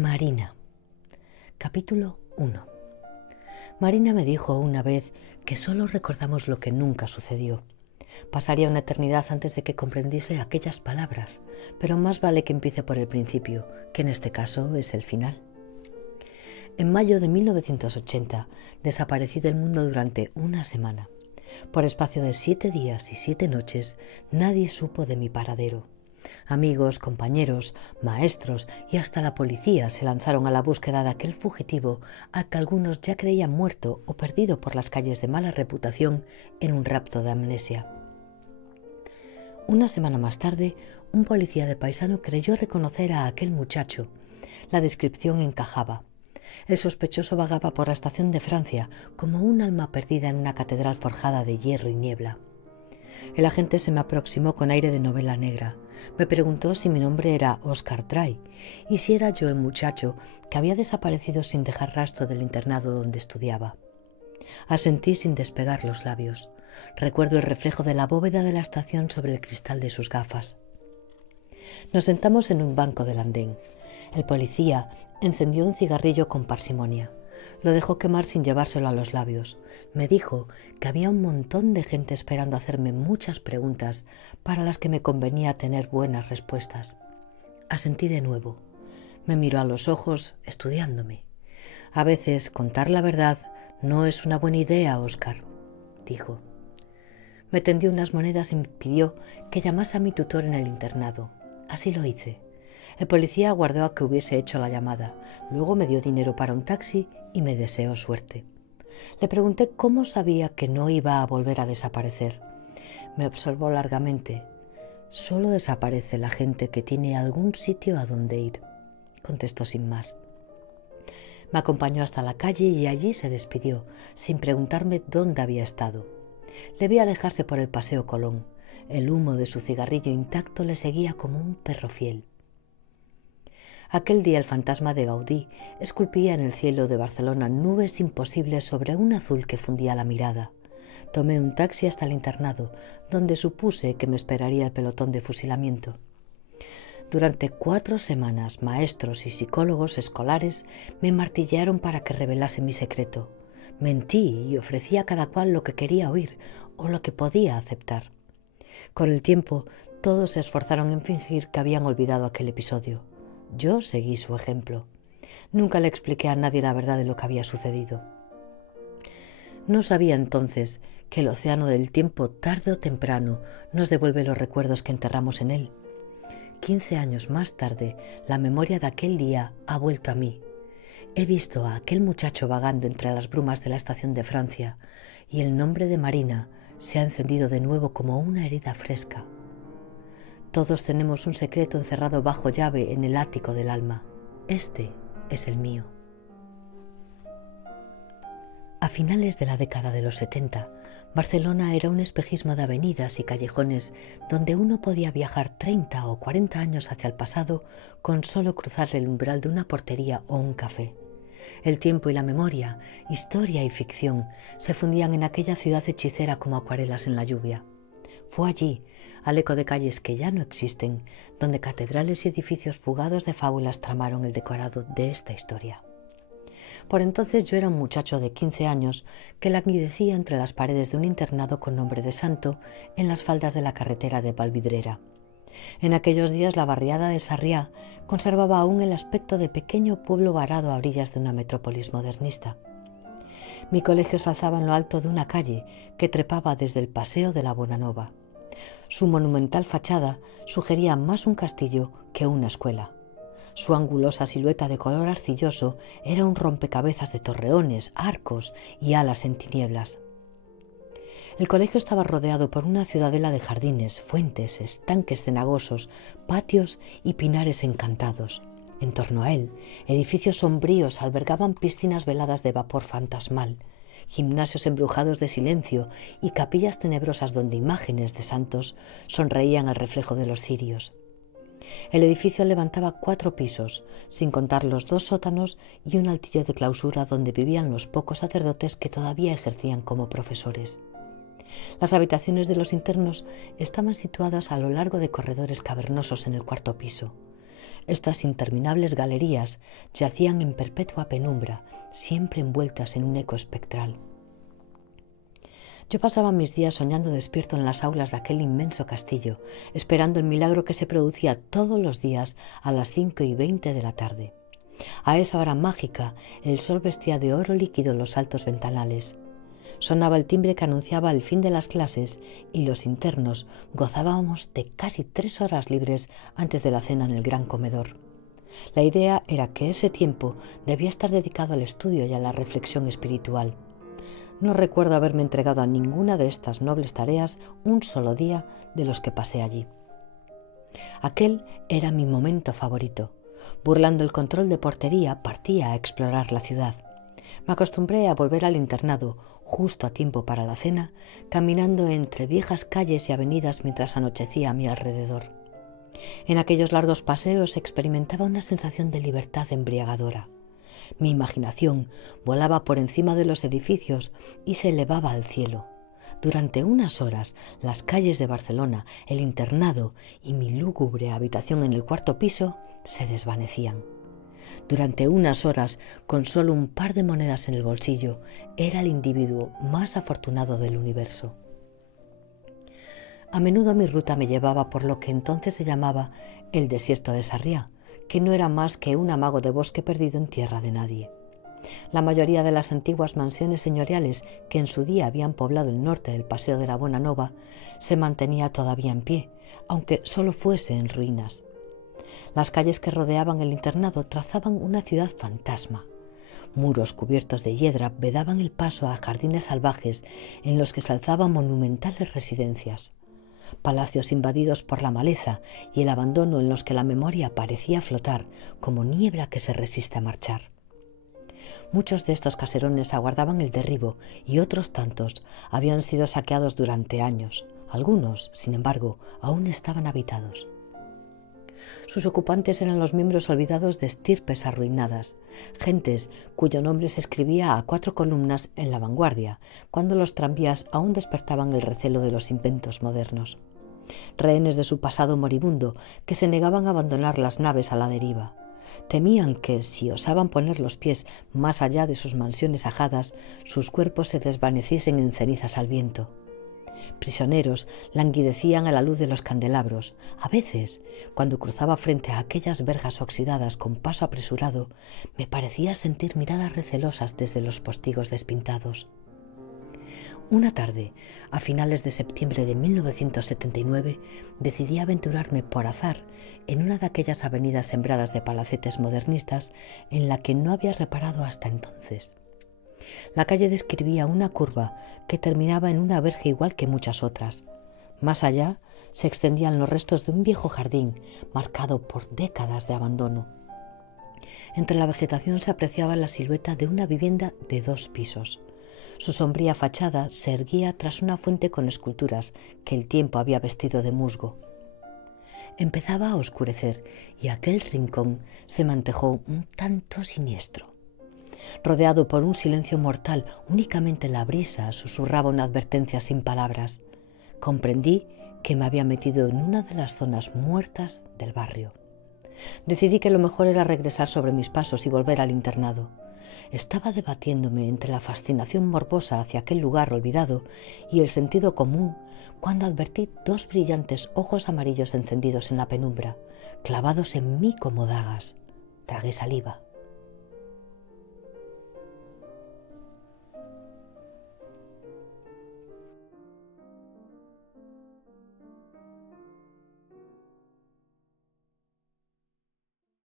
Marina. Capítulo 1. Marina me dijo una vez que solo recordamos lo que nunca sucedió. Pasaría una eternidad antes de que comprendiese aquellas palabras, pero más vale que empiece por el principio, que en este caso es el final. En mayo de 1980 desaparecí del mundo durante una semana. Por espacio de 7 días y 7 noches nadie supo de mi paradero. Amigos, compañeros, maestros y hasta la policía se lanzaron a la búsqueda de aquel fugitivo al que algunos ya creían muerto o perdido por las calles de mala reputación en un rapto de amnesia. Una semana más tarde, un policía de paisano creyó reconocer a aquel muchacho. La descripción encajaba. El sospechoso vagaba por la estación de Francia como un alma perdida en una catedral forjada de hierro y niebla. El agente se me aproximó con aire de novela negra. Me preguntó si mi nombre era Oscar Tray y si era yo el muchacho que había desaparecido sin dejar rastro del internado donde estudiaba. Asentí sin despegar los labios. Recuerdo el reflejo de la bóveda de la estación sobre el cristal de sus gafas. Nos sentamos en un banco del andén. El policía encendió un cigarrillo con parsimonia. Lo dejó quemar sin llevárselo a los labios. Me dijo que había un montón de gente esperando hacerme muchas preguntas para las que me convenía tener buenas respuestas. Asentí de nuevo. Me miró a los ojos, estudiándome. A veces contar la verdad no es una buena idea, Oscar, dijo. Me tendió unas monedas y me pidió que llamase a mi tutor en el internado. Así lo hice. El policía aguardó a que hubiese hecho la llamada. Luego me dio dinero para un taxi y me deseó suerte. Le pregunté cómo sabía que no iba a volver a desaparecer. Me observó largamente. Solo desaparece la gente que tiene algún sitio a donde ir, contestó sin más. Me acompañó hasta la calle y allí se despidió, sin preguntarme dónde había estado. Le vi alejarse por el Paseo Colón. El humo de su cigarrillo intacto le seguía como un perro fiel. Aquel día el fantasma de Gaudí esculpía en el cielo de Barcelona nubes imposibles sobre un azul que fundía la mirada. Tomé un taxi hasta el internado, donde supuse que me esperaría el pelotón de fusilamiento. Durante 4 semanas, maestros y psicólogos escolares me martillaron para que revelase mi secreto. Mentí y ofrecí a cada cual lo que quería oír o lo que podía aceptar. Con el tiempo, todos se esforzaron en fingir que habían olvidado aquel episodio. Yo seguí su ejemplo. Nunca le expliqué a nadie la verdad de lo que había sucedido. No sabía entonces que el océano del tiempo tarde o temprano nos devuelve los recuerdos que enterramos en él. 15 años más tarde, la memoria de aquel día ha vuelto a mí. He visto a aquel muchacho vagando entre las brumas de la estación de Francia y el nombre de Marina se ha encendido de nuevo como una herida fresca. Todos tenemos un secreto encerrado bajo llave en el ático del alma. Este es el mío. A finales de la década de los 70, Barcelona era un espejismo de avenidas y callejones donde uno podía viajar 30 o 40 años hacia el pasado con solo cruzar el umbral de una portería o un café. El tiempo y la memoria, historia y ficción se fundían en aquella ciudad hechicera como acuarelas en la lluvia. Fue allí, al eco de calles que ya no existen, donde catedrales y edificios fugados de fábulas tramaron el decorado de esta historia. Por entonces yo era un muchacho de 15 años que languidecía entre las paredes de un internado con nombre de santo en las faldas de la carretera de Valvidrera. En aquellos días la barriada de Sarriá conservaba aún el aspecto de pequeño pueblo varado a orillas de una metrópolis modernista. Mi colegio se alzaba en lo alto de una calle que trepaba desde el Paseo de la Bonanova. Su monumental fachada sugería más un castillo que una escuela. Su angulosa silueta de color arcilloso era un rompecabezas de torreones, arcos y alas en tinieblas. El colegio estaba rodeado por una ciudadela de jardines, fuentes, estanques cenagosos, patios y pinares encantados. En torno a él, edificios sombríos albergaban piscinas veladas de vapor fantasmal, gimnasios embrujados de silencio y capillas tenebrosas donde imágenes de santos sonreían al reflejo de los cirios. El edificio levantaba 4 pisos, sin contar los 2 sótanos y un altillo de clausura donde vivían los pocos sacerdotes que todavía ejercían como profesores. Las habitaciones de los internos estaban situadas a lo largo de corredores cavernosos en el 4.º piso. Estas interminables galerías yacían en perpetua penumbra, siempre envueltas en un eco espectral. Yo pasaba mis días soñando despierto en las aulas de aquel inmenso castillo, esperando el milagro que se producía todos los días a las 5:20 de la tarde. A esa hora mágica, el sol vestía de oro líquido los altos ventanales. Sonaba el timbre que anunciaba el fin de las clases y los internos gozábamos de casi 3 horas libres antes de la cena en el gran comedor. La idea era que ese tiempo debía estar dedicado al estudio y a la reflexión espiritual. No recuerdo haberme entregado a ninguna de estas nobles tareas un solo día de los que pasé allí. Aquel era mi momento favorito. Burlando el control de portería, partía a explorar la ciudad. Me acostumbré a volver al internado justo a tiempo para la cena, caminando entre viejas calles y avenidas mientras anochecía a mi alrededor. En aquellos largos paseos experimentaba una sensación de libertad embriagadora. Mi imaginación volaba por encima de los edificios y se elevaba al cielo. Durante unas horas, las calles de Barcelona, el internado y mi lúgubre habitación en el 4º piso se desvanecían. Durante unas horas, con solo un par de monedas en el bolsillo, era el individuo más afortunado del universo. A menudo mi ruta me llevaba por lo que entonces se llamaba el desierto de Sarriá, que no era más que un amago de bosque perdido en tierra de nadie. La mayoría de las antiguas mansiones señoriales que en su día habían poblado el norte del Paseo de la Buena Nova se mantenía todavía en pie, aunque solo fuese en ruinas. Las calles que rodeaban el internado trazaban una ciudad fantasma. Muros cubiertos de hiedra vedaban el paso a jardines salvajes en los que se alzaban monumentales residencias. Palacios invadidos por la maleza y el abandono en los que la memoria parecía flotar como niebla que se resiste a marchar. Muchos de estos caserones aguardaban el derribo y otros tantos habían sido saqueados durante años. Algunos, sin embargo, aún estaban habitados. Sus ocupantes eran los miembros olvidados de estirpes arruinadas, gentes cuyo nombre se escribía a 4 columnas en la vanguardia, cuando los tranvías aún despertaban el recelo de los inventos modernos. Rehenes de su pasado moribundo que se negaban a abandonar las naves a la deriva. Temían que, si osaban poner los pies más allá de sus mansiones ajadas, sus cuerpos se desvaneciesen en cenizas al viento. Prisioneros languidecían a la luz de los candelabros. A veces, cuando cruzaba frente a aquellas verjas oxidadas con paso apresurado, me parecía sentir miradas recelosas desde los postigos despintados. Una tarde, a finales de septiembre de 1979, decidí aventurarme por azar en una de aquellas avenidas sembradas de palacetes modernistas en la que no había reparado hasta entonces. La calle describía una curva que terminaba en una verja igual que muchas otras. Más allá se extendían los restos de un viejo jardín marcado por décadas de abandono. Entre la vegetación se apreciaba la silueta de una vivienda de 2 pisos. Su sombría fachada se erguía tras una fuente con esculturas que el tiempo había vestido de musgo. Empezaba a oscurecer y aquel rincón se me antojó un tanto siniestro. Rodeado por un silencio mortal, únicamente la brisa susurraba una advertencia sin palabras. Comprendí que me había metido en una de las zonas muertas del barrio. Decidí que lo mejor era regresar sobre mis pasos y volver al internado. Estaba debatiéndome entre la fascinación morbosa hacia aquel lugar olvidado y el sentido común cuando advertí 2 brillantes ojos amarillos encendidos en la penumbra, clavados en mí como dagas. Tragué saliva.